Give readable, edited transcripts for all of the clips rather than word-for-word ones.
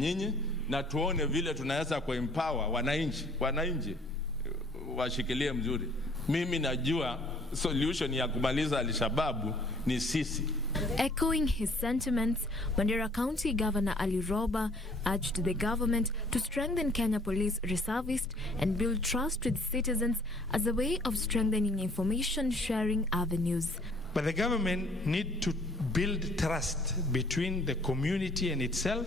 Nyinyi na tuone vile tunaweza kuempower wananchi washikilie mzuri. Mimi najua solution ya kumaliza Al-Shabaab ni sisi. Echoing his sentiments, Mandera County Governor Ali Roba urged the government to strengthen Kenya Police reservists and build trust with citizens as a way of strengthening information sharing avenues. But the government need to build trust between the community and itself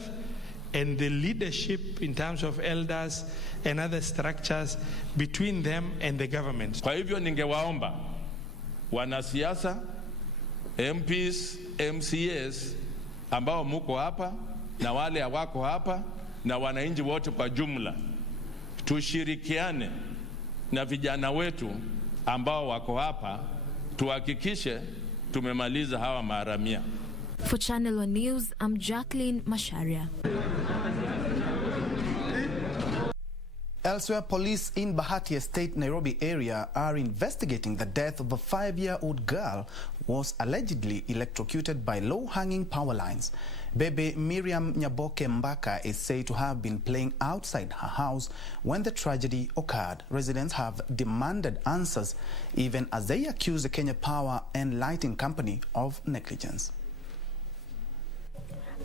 and the leadership in terms of elders and other structures between them and the government. Kwa hivyo ningewaomba wanasiasa, MPs, MCAs ambao muko hapa na wale hawako hapa na wananchi wote kwa jumla, tushirikiane na vijana wetu ambao wako hapa, tuhakikishe tumemaliza hawa maharamia. For Channel 1 News, I'm Jacqueline Masharia. Elsewhere, police in Bahati Estate, Nairobi area are investigating the death of a 5-year-old girl who was allegedly electrocuted by low-hanging power lines. Baby Miriam Nyaboke Mbaka is said to have been playing outside her house when the tragedy occurred. Residents have demanded answers, even as they accuse the Kenya Power and Lighting Company of negligence.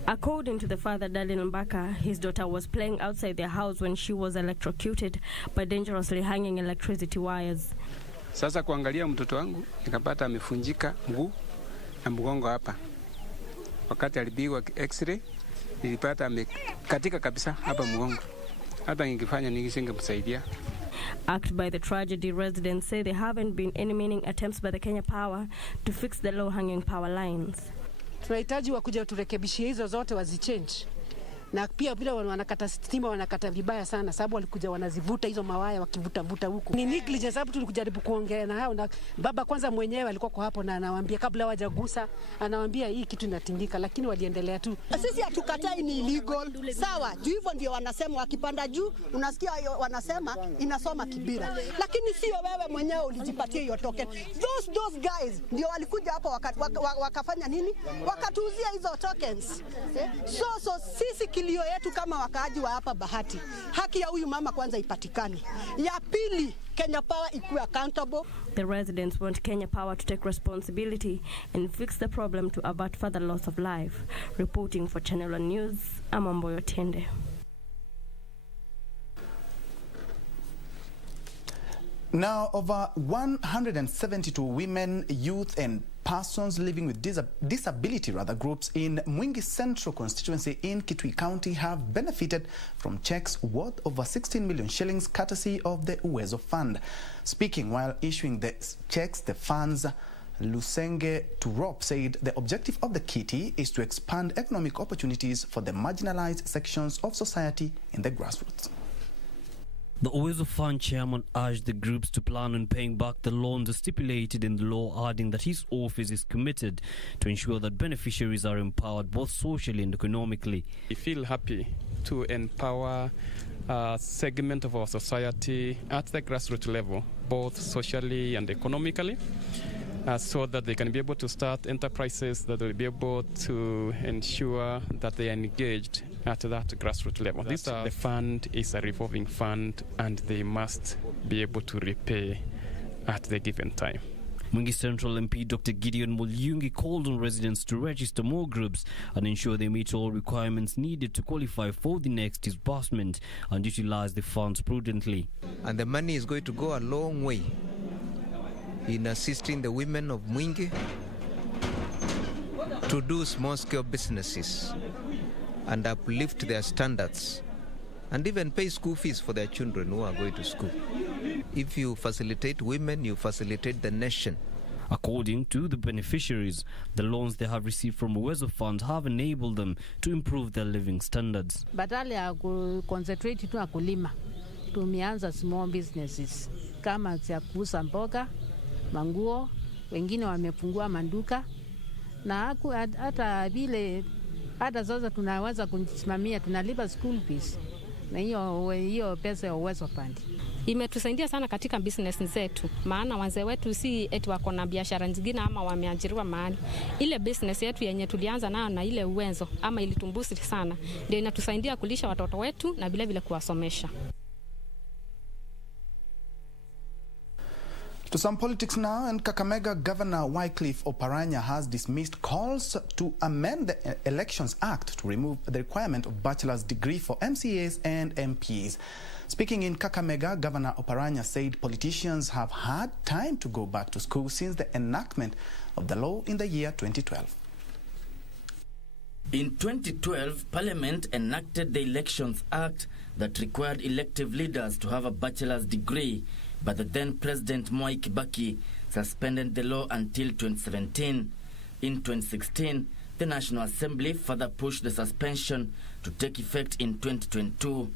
According to the father, Darlene Mbaka, his daughter was playing outside their house when she was electrocuted by dangerously hanging electricity wires. Sasa kuangalia mtoto wangu nikapata amefunjika mguu na mgongo hapa. Wakati alipigwa x-ray nilipata amekatika kabisa hapa mgongo. Hata ningefanya ningemsaidia. Act by the tragedy, residents say there haven't been any meaningful attempts by the Kenya Power to fix the low-hanging power lines. Tunahitaji wakuja turekebishie hizo zote wazichange. Na pia vile wanakata stima wanakata vibaya sana sababu walikuja wanazivuta hizo mawaya wakivuta huku. Ni negligence sababu tulikujaribu kuongea na hao na baba kwanza mwenyewe alikuwa kwa hapo na anawaambia kabla hawajagusa anawaambia hii kitu inatingika lakini waliendelea tu. Sisi hatukatai ni illegal. Sawa, hivyo ndio wanasema wakipanda juu unasikia wanasema inasoma Kibira. Lakini sio wewe mwenyewe ulijipatia hiyo token. Those guys ndio walikuja hapo wakafanya nini? Wakatuuzia hizo tokens. So sisi kilio yetu kama wakaaji wa hapa Bahati, haki ya huyu mama kwanza ipatikane. Ya pili, Kenya Power ikuwe accountable. The residents want Kenya Power to take responsibility and fix the problem to avert further loss of life. Reporting for Channel 1 News, I'm Mboyo Tende. Now, over 172 women, youth and persons living with disability groups in Mwingi Central constituency in Kitui County have benefited from checks worth over 16 million shillings courtesy of the Uwezo Fund. Speaking while issuing the checks, the funds Lusenge Turop said the objective of the kitty is to expand economic opportunities for the marginalized sections of society in the grassroots. The Uwezo Fund chairman urged the groups to plan on paying back the loans stipulated in the law, adding that his office is committed to ensure that beneficiaries are empowered both socially and economically. We feel happy to empower a segment of our society at the grassroots level, both socially and economically, so that they can be able to start enterprises that will be able to ensure that they are engaged at that grassroots level. The fund is a revolving fund and they must be able to repay at the given time. Mwingi Central MP Dr. Gideon Mulyungi called on residents to register more groups and ensure they meet all requirements needed to qualify for the next disbursement and utilize the funds prudently. And the money is going to go a long way in assisting the women of Mwingi to do small-scale businesses and uplift their standards and even pay school fees for their children who are going to school. If you facilitate women, you facilitate the nation. According to the beneficiaries, the loans they have received from Uwezo Fund have enabled them to improve their living standards. Badala ya concentrate tu kulima, tumeanza small businesses kama za kuuza mboga, manguo, wengine wamefungua manduka na hata vile hata sasa tunaweza kusimamia tunalipa school fees na hiyo pesa ya Uwezo Fund. Imetusaidia sana katika business zetu, maana wazee wetu si eti wako na biashara nyingine ama wameajiriwa mahali. Ile business yetu yenye tulianza nayo na ile uwezo ama ilitumbusi sana, ndio inatusaidia kulisha watoto wetu na vile vile kuwasomesha. To some politics now, and Kakamega Governor Wycliffe Oparanya has dismissed calls to amend the Elections Act to remove the requirement of bachelor's degree for MCAs and MPs. Speaking in Kakamega, Governor Oparanya said politicians have had time to go back to school since the enactment of the law in the year 2012. In 2012, Parliament enacted the Elections Act that required elective leaders to have a bachelor's degree, but the then President Mwai Kibaki suspended the law until 2017. In 2016, the National Assembly further pushed the suspension to take effect in 2022.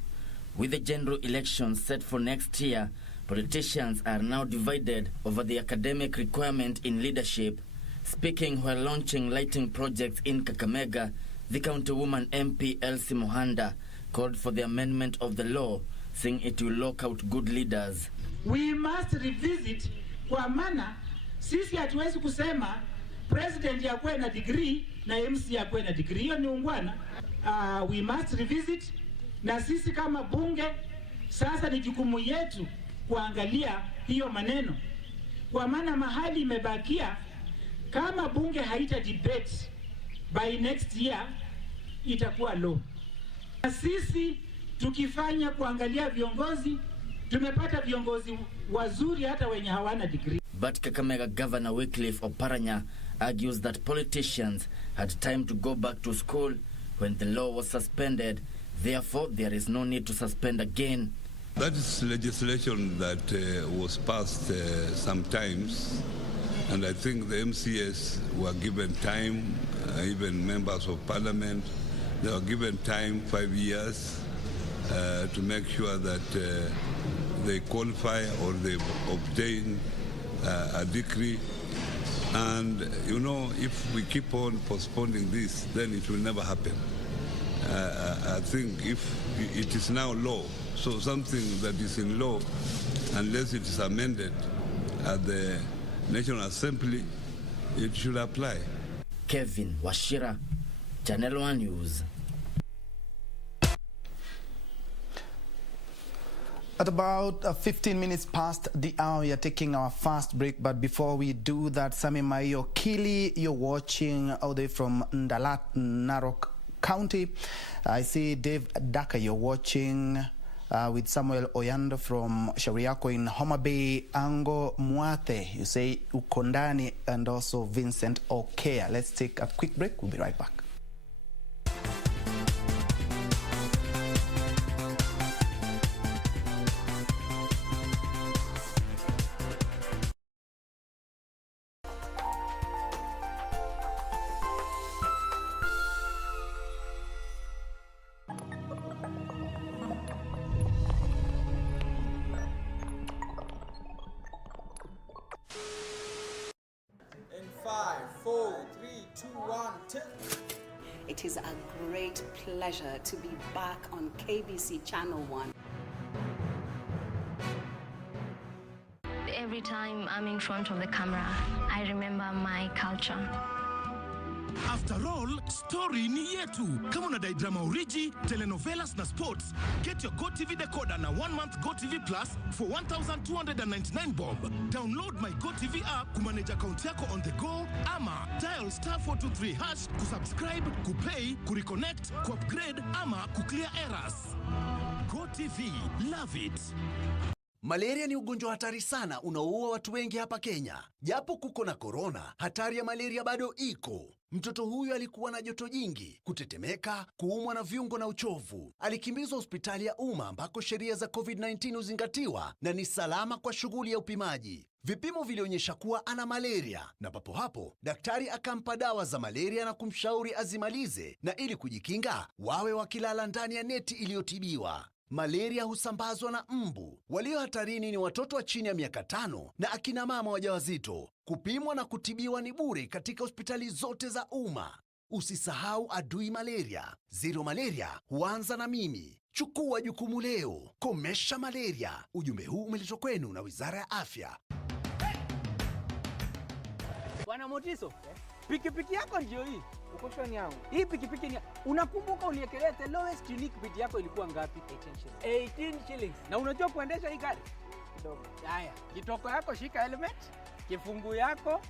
With the general elections set for next year, politicians are now divided over the academic requirement in leadership. Speaking while launching lighting projects in Kakamega, the Countywoman MP Elsie Mohanda called for the amendment of the law, saying it will lock out good leaders. We must revisit, kwa maana sisi hatuwezi kusema president yakuwe na degree na MC yakuwe na degree. Hiyo ni ungwana. We must revisit, na sisi kama bunge sasa ni jukumu yetu kuangalia hiyo maneno, kwa maana mahali imebakia. Kama bunge haita debate by next year itakuwa law. Na sisi tukifanya kuangalia viongozi, tumepata viongozi wazuri hata wenye hawana degree. But Kakamega Governor Wycliffe Oparanya argues that politicians had time to go back to school when the law was suspended. Therefore, there is no need to suspend again. That is legislation that was passed sometimes, and I think the MCS were given time, even members of parliament, they were given time, 5 years, to make sure that they qualify or they obtain a degree. And, you know, if we keep on postponing this, then it will never happen. I think if it is now law, so something that is in law, unless it is amended at the National Assembly, it should apply. Kevin Washira, Channel 1 News. At about 15 minutes past the hour, we are taking our first break. But before we do that, Sami Maio Kili, you're watching all the way from Ndalat, Narok County. I see Dave Daka, you're watching with Samuel Oyando from Shariako in Homa Bay. Ango Muate, you say Ukondani, and also Vincent Okea. Let's take a quick break. We'll be right back. It is a great pleasure to be back on KBC Channel 1. Every time I'm in front of the camera, I remember my culture. After all, story ni yetu. Kama unadai drama origi, telenovelas na sports, get your GoTV decoder na 1 month GoTV Plus for 1,299 bob. Download my GoTV app kumanage account yako on the go, ama dial *423# kusubscribe, kupay, kureconnect, kuupgrade ama kuclear errors. GoTV, love it. Malaria ni ugonjwa hatari sana unaoua watu wengi hapa Kenya. Japo kuko na corona, hatari ya malaria bado iko. Mtoto huyu alikuwa na joto jingi, kutetemeka, kuumwa na viungo na uchovu. Alikimbizwa hospitali ya umma ambako sheria za COVID-19 huzingatiwa na ni salama kwa shughuli ya upimaji. Vipimo vilionyesha kuwa ana malaria, na papo hapo daktari akampa dawa za malaria na kumshauri azimalize, na ili kujikinga wawe wakilala ndani ya neti iliyotibiwa. Malaria husambazwa na mbu. Walio hatarini ni watoto wa chini ya miaka 5 na akina mama wajawazito. Kupimwa na kutibiwa ni bure katika hospitali zote za umma. Usisahau adui malaria. Zero malaria huanza na mimi. Chukua jukumu leo. Komesha malaria. Ujumbe huu umeletwa kwenu na Wizara ya Afya. Bwana Motiso, pikipiki yako ndio hii. Uko shoni yangu. Hii pikipiki ni unakumbuka uniekelea the lowest unique bid yako ilikuwa ngapi? 18 shillings. Na unajua kuendesha hii gari? Kidogo. Haya, kitoko yako shika helmet, kifungu yako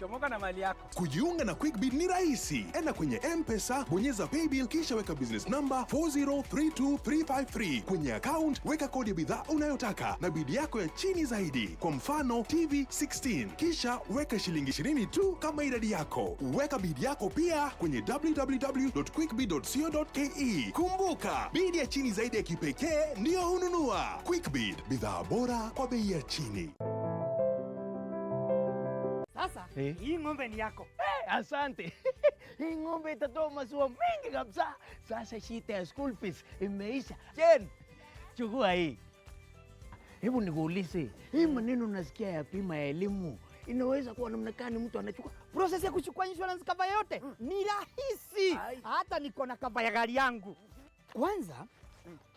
chomoka na mali yako. Kujiunga na QuickBid ni rahisi. Enda kwenye M-Pesa, bonyeza paybill kisha weka business number 4032353. Kwenye account weka kodi ya bidhaa unayotaka na bid yako ya chini zaidi. Kwa mfano TV 16. Kisha weka shilingi 20 tu kama idadi yako. Weka bid yako pia kwenye www.quickbid.co.ke. Kumbuka, bid ya chini zaidi ya kipekee ndio hununua. QuickBid, bidhaa bora kwa bei ya chini. Sasa, hii ng'ombe ni yako. Asante. Hii ng'ombe itatoa maziwa mengi kabisa. Sasa shida ya school fees imeisha. Jen, chukua hii. Hebu nikuulize, hii maneno nasikia ya bima ya elimu inaweza kuwa namna gani mtu anachukua? Process ya kuchukua insurance cover yote ni rahisi. Hata niko na cover ya gari yangu. Kwanza,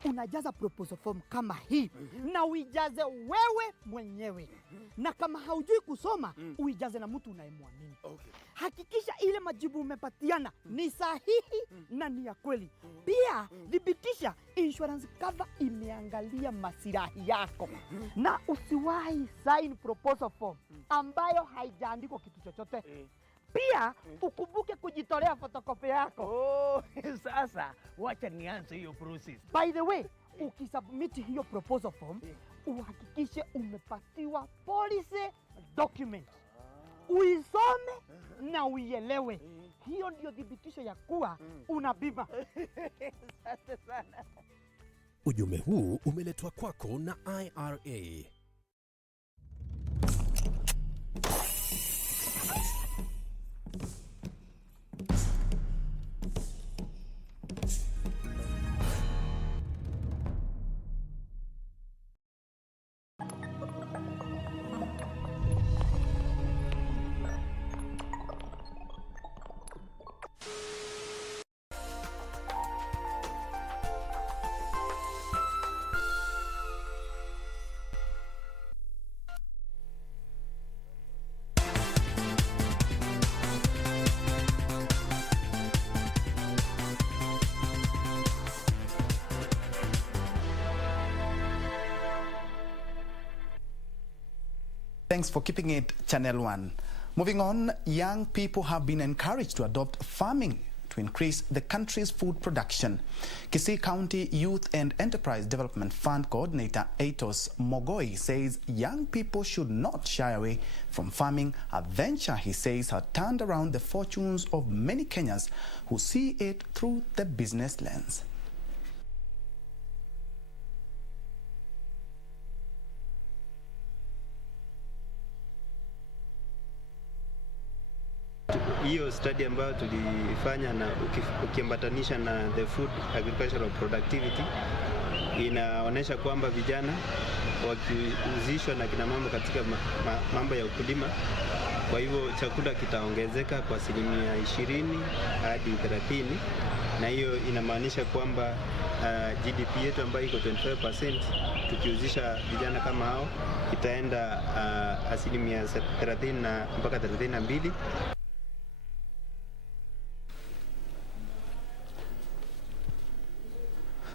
unajaza proposal form kama hii na uijaze wewe mwenyewe. Na kama haujui kusoma, uijaze na mtu unayemwamini. Hakikisha ile majibu umepatiana ni sahihi na ni ya kweli. Pia thibitisha insurance cover imeangalia maslahi yako. Na usiwahi sign proposal form ambayo haijaandikwa kitu chochote. Pia ukumbuke kujitolea photocopy yako. Sasa wacha nianze hiyo process. By the way, ukisubmit hiyo proposal form, uhakikishe umepatiwa policy document. Uisome na uielewe. Hiyo ndio thibitisho ya kuwa una bima. Asante sana. Ujumbe huu umeletwa kwako na IRA. Thanks for keeping it Channel 1. Moving on, young people have been encouraged to adopt farming to increase the country's food production. Kisii County Youth and Enterprise Development Fund Coordinator Atos Mogoi says young people should not shy away from farming, a venture he says has turned around the fortunes of many Kenyans who see it through the business lens. Hiyo study ambayo tulifanya na ukiambatanisha na the food agricultural productivity inaonyesha kwamba vijana wakihusishwa na kina mama katika mambo ya ukulima, kwa hivyo chakula kitaongezeka kwa 20% hadi 30%, na hiyo inamaanisha kwamba GDP yetu ambayo iko 25%, tukihusisha vijana kama hao itaenda 30% mpaka 32%.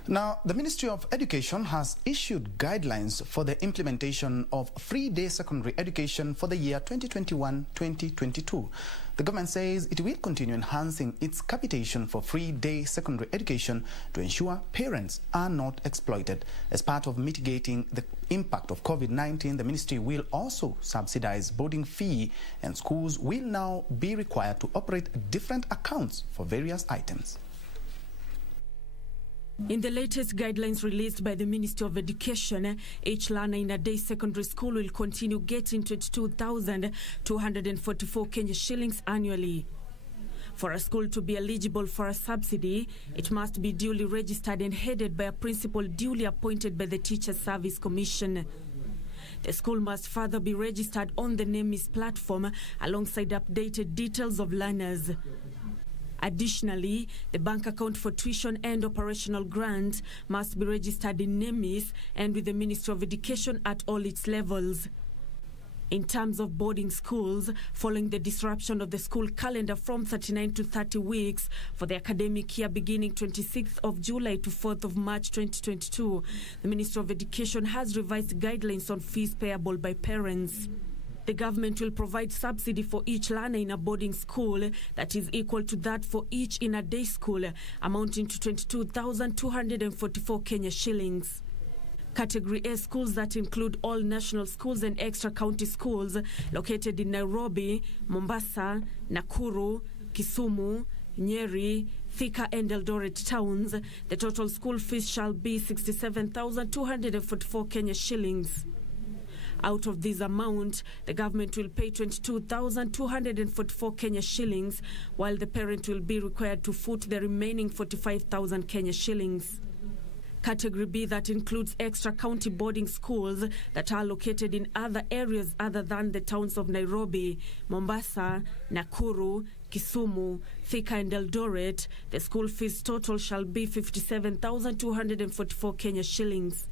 Now, the Ministry of Education has issued guidelines for the implementation of free-day secondary education for the year 2021-2022. The government says it will continue enhancing its capitation for free-day secondary education to ensure parents are not exploited. As part of mitigating the impact of COVID-19, the ministry will also subsidize boarding fee, and schools will now be required to operate different accounts for various items. In the latest guidelines released by the Ministry of Education, each learner in a day secondary school will continue getting 22,244 Kenya shillings annually. For a school to be eligible for a subsidy, it must be duly registered and headed by a principal duly appointed by the Teacher Service Commission. The school must further be registered on the NEMIS platform alongside updated details of learners. Additionally, the bank account for tuition and operational grant must be registered in NEMIS and with the Ministry of Education at all its levels. In terms of boarding schools, following the disruption of the school calendar from 39 to 30 weeks for the academic year beginning 26th of July to 4th of March 2022, the Ministry of Education has revised guidelines on fees payable by parents. The government will provide subsidy for each learner in a boarding school that is equal to that for each in a day school, amounting to 22,244 Kenya shillings. Category A schools that include all national schools and extra county schools located in Nairobi, Mombasa, Nakuru, Kisumu, Nyeri, Thika and Eldoret towns, the total school fees shall be 67,244 Kenya shillings. Out of this amount, the government will pay 22,244 Kenya shillings, while the parent will be required to foot the remaining 45,000 Kenya shillings. Category B that includes extra county boarding schools that are located in other areas other than the towns of Nairobi, Mombasa, Nakuru, Kisumu, Thika and Eldoret, the school fees total shall be 57,244 Kenya shillings.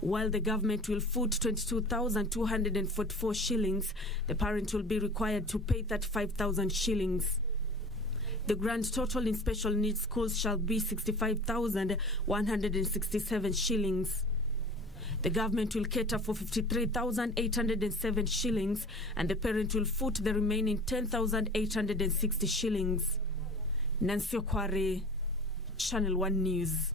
While the government will foot 22,244 shillings, the parent will be required to pay 35,000 shillings. The grand total in special needs schools shall be 65,167 shillings. The government will cater for 53,807 shillings and the parent will foot the remaining 10,860 shillings. Nancy Okware, Channel 1 News.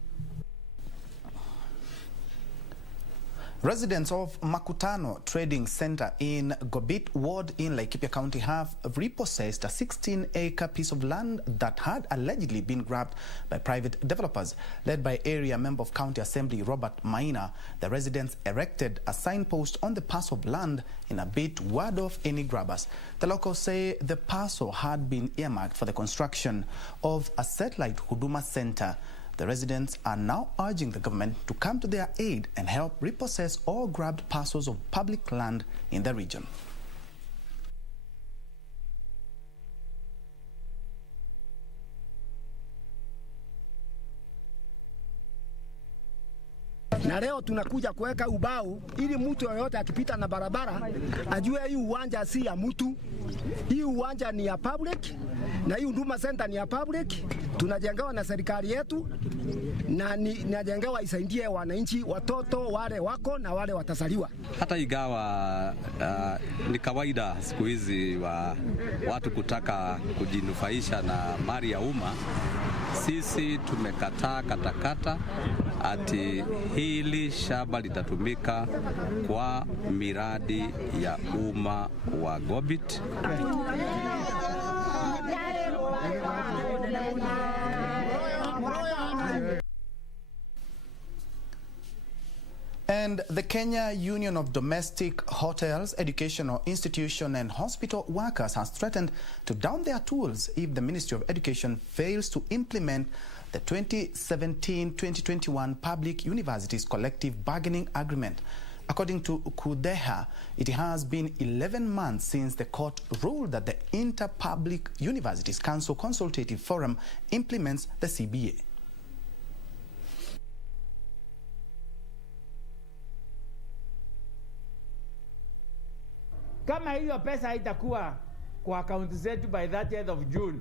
Residents of Makutano Trading Center in Gobit Ward in Laikipia County have repossessed a 16-acre piece of land that had allegedly been grabbed by private developers. Led by area member of County Assembly Robert Maina, the residents erected a signpost on the parcel of land in a bid to ward off any grabbers. The locals say the parcel had been earmarked for the construction of a satellite Huduma Center. The residents are now urging the government to come to their aid and help repossess all grabbed parcels of public land in the region. Na leo tunakuja kuweka ubao ili mtu yoyote akipita na barabara ajue hii uwanja si ya mtu. Hii uwanja ni ya public na hii Huduma Center ni ya public. Tunajengewa na serikali yetu na inajengewa isaidie wananchi, watoto wale wako na wale watasaliwa. Hata igawa ni kawaida siku hizi wa watu kutaka kujinufaisha na mali ya umma, sisi tumekataa katakata ati hili shamba litatumika kwa miradi ya umma wa Gobit. And the Kenya Union of Domestic Hotels, Educational Institution and Hospital Workers has threatened to down their tools if the Ministry of Education fails to implement the 2017-2021 Public Universities Collective Bargaining Agreement. According to Kudeha, it has been 11 months since the court ruled that the Inter-Public Universities Council Consultative Forum implements the CBA. Kama hiyo pesa haitakuwa kwa akaunti zetu by 30th of June,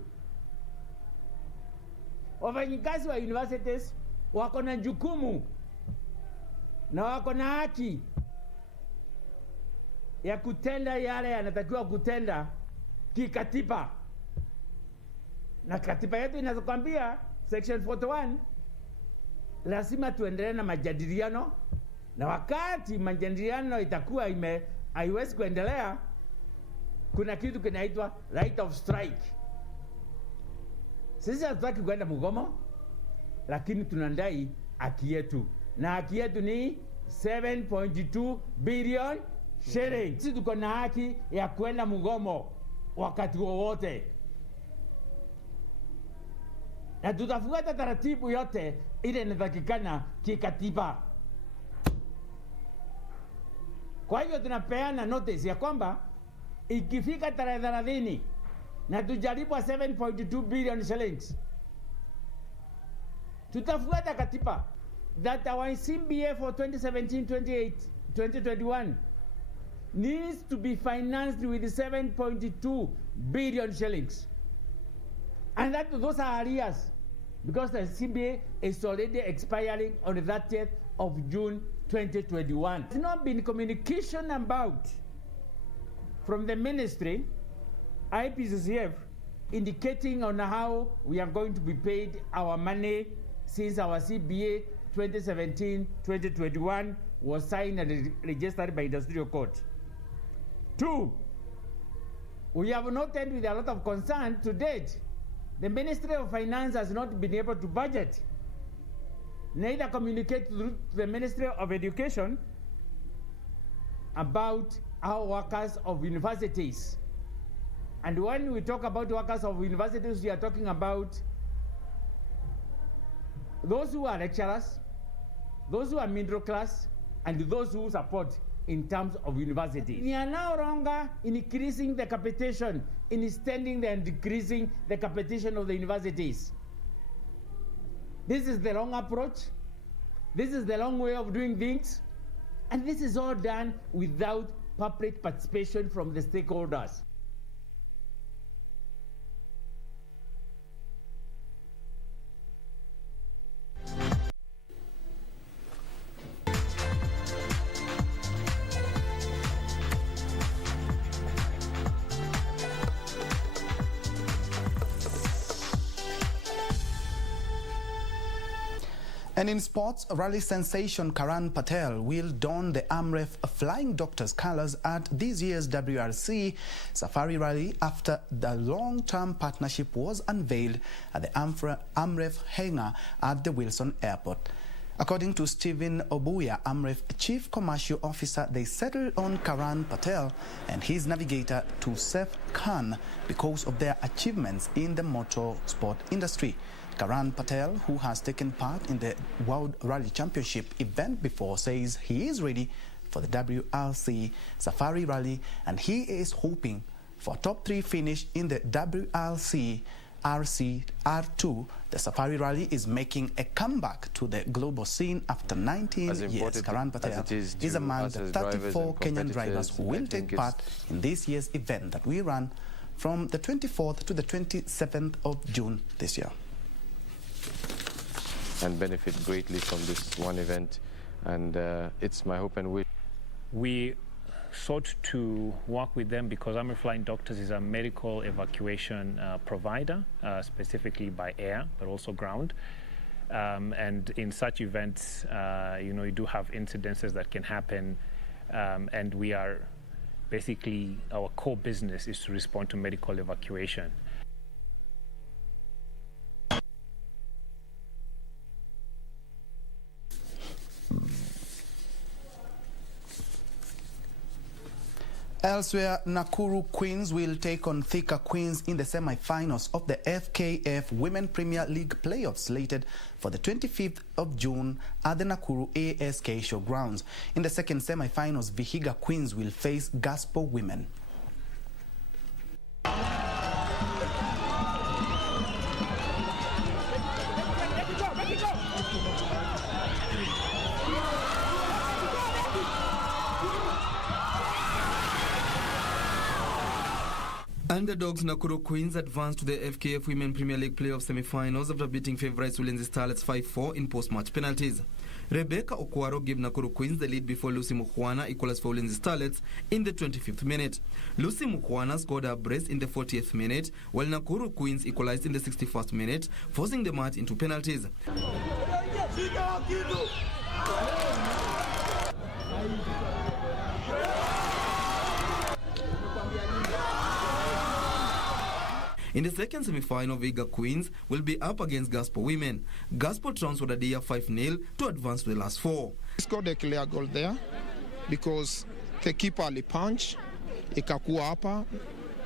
wafanyikazi wa universities wako na jukumu na wako na haki ya kutenda yale yanatakiwa kutenda kikatiba. Na katiba yetu inazokwambia section 41 lazima tuendelee na majadiliano, na wakati majadiliano itakuwa haiwezi kuendelea, kuna kitu kinaitwa right of strike. Sisi hatutaki kwenda mgomo, lakini tunadai haki yetu, na haki yetu ni 7.2 billion shillings. Sisi tuko na haki ya kwenda mgomo wakati wowote, na tutafuata taratibu yote ile inatakikana kikatiba. Kwa hivyo tunapeana notice ya kwamba ikifika tarehe 30 na tujalipwa 7.2 billion shillings. Tutafuata katiba that our CBA for 2017-2021 needs to be financed with 7.2 billion shillings. And those are arrears because the CBA is already expiring on the 30th of June 2021. There's not been communication about from the ministry, IPCCF, indicating on how we are going to be paid our money since our CBA 2017-2021 was signed and registered by Industrial Court. 2, we have noted with a lot of concern to date, the Ministry of Finance has not been able to budget, neither communicate to the Ministry of Education about our workers of universities. And when we talk about workers of universities, we are talking about those who are lecturers, those who are middle class, and those who support in terms of universities. We are no longer increasing the capitation, extending and decreasing the capitation of the universities. This is the wrong approach. This is the wrong way of doing things. And this is all done without public participation from the stakeholders. And in sports, rally sensation Karan Patel will don the AMREF Flying Doctors colours at this year's WRC Safari Rally after the long-term partnership was unveiled at the AMREF hangar at the Wilson Airport. According to Stephen Obuya, AMREF Chief Commercial Officer, they settled on Karan Patel and his navigator Tusef Khan because of their achievements in the motorsport industry. Karan Patel, who has taken part in the World Rally Championship event before, says he is ready for the WRC Safari Rally and he is hoping for a top 3 finish in the WRC RC R2. The Safari Rally is making a comeback to the global scene after 19 years. Karan Patel is among the 34 Kenyan drivers who will take part in this year's event that we run from the 24th to the 27th of June this year. And benefit greatly from this one event, and it's my hope and wish. We sought to work with them because AMREF Flying Doctors is a medical evacuation provider, specifically by air, but also ground. And in such events, you do have incidences that can happen, and we are basically, our core business is to respond to medical evacuation. Elsewhere, Nakuru Queens will take on Thika Queens in the semi-finals of the FKF Women Premier League playoffs slated for the 25th of June at the Nakuru ASK Showgrounds. In the second semi-finals, Vihiga Queens will face Gospel Women. Underdogs Nakuru Queens advanced to the FKF Women Premier League playoff semi-finals after beating favourites Ulinzi Starlets 5-4 in post-match penalties. Rebecca Okwaro gave Nakuru Queens the lead before Lucy Mukhwana equalized for Ulinzi Starlets in the 25th minute. Lucy Mukhwana scored her brace in the 40th minute, while Nakuru Queens equalized in the 61st minute, forcing the match into penalties. In the second semi-final, Vihiga Queens will be up against Gospel Women. Gospel transferred a Dia 5-0 to advance to the last 4. We scored a clear goal there because the keeper alipunch, ikakuwa hapa,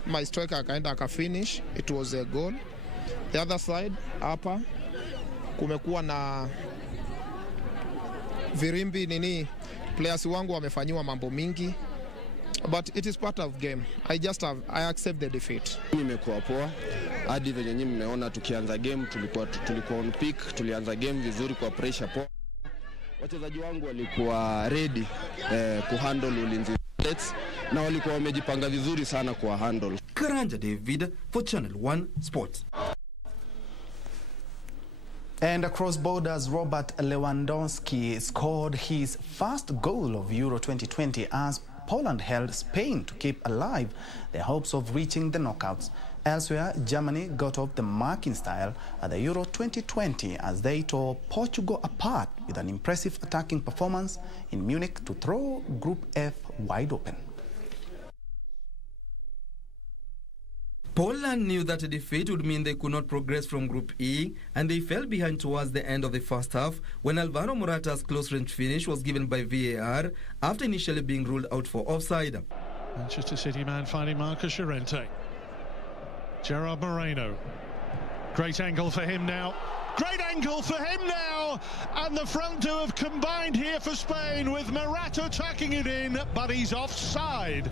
my striker akaenda akafinish, it was a goal. The other side, hapa, kumekuwa na virimbi nini, players wangu wamefanyiwa mambo mingi, but it is part of game. I accept the defeat. Nimekuwa poa hadi venye nyinyi mmeona tukianza game tulikuwa on peak, tulianza game vizuri kwa pressure poa. Wachezaji wangu walikuwa ready kuhandle ulinzi na walikuwa wamejipanga vizuri sana kwa handle. Karanja David for Channel 1 Sports. And across borders, Robert Lewandowski scored his first goal of Euro 2020 as Poland held Spain to keep alive their hopes of reaching the knockouts. Elsewhere, Germany got off the marking style at the Euro 2020 as they tore Portugal apart with an impressive attacking performance in Munich to throw Group F wide open. Poland knew that a defeat would mean they could not progress from Group E, and they fell behind towards the end of the first half when Alvaro Morata's close-range finish was given by VAR after initially being ruled out for offside. Manchester City man finding Marcus Llorente. Gerard Moreno. Great angle for him now. Great angle for him now. And the front two have combined here for Spain with Morata tucking it in, but he's offside.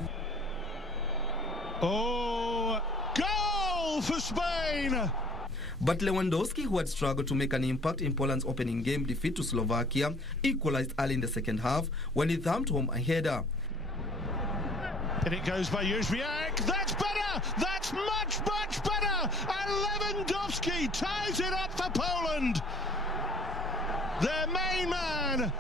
Oh, goal for Spain! But Lewandowski, who had struggled to make an impact in Poland's opening game defeat to Slovakia, equalized early in the second half when he thumped home a header. And it goes by Njue. That's better! That's much, much better! And Lewandowski ties it up for Poland. Their main man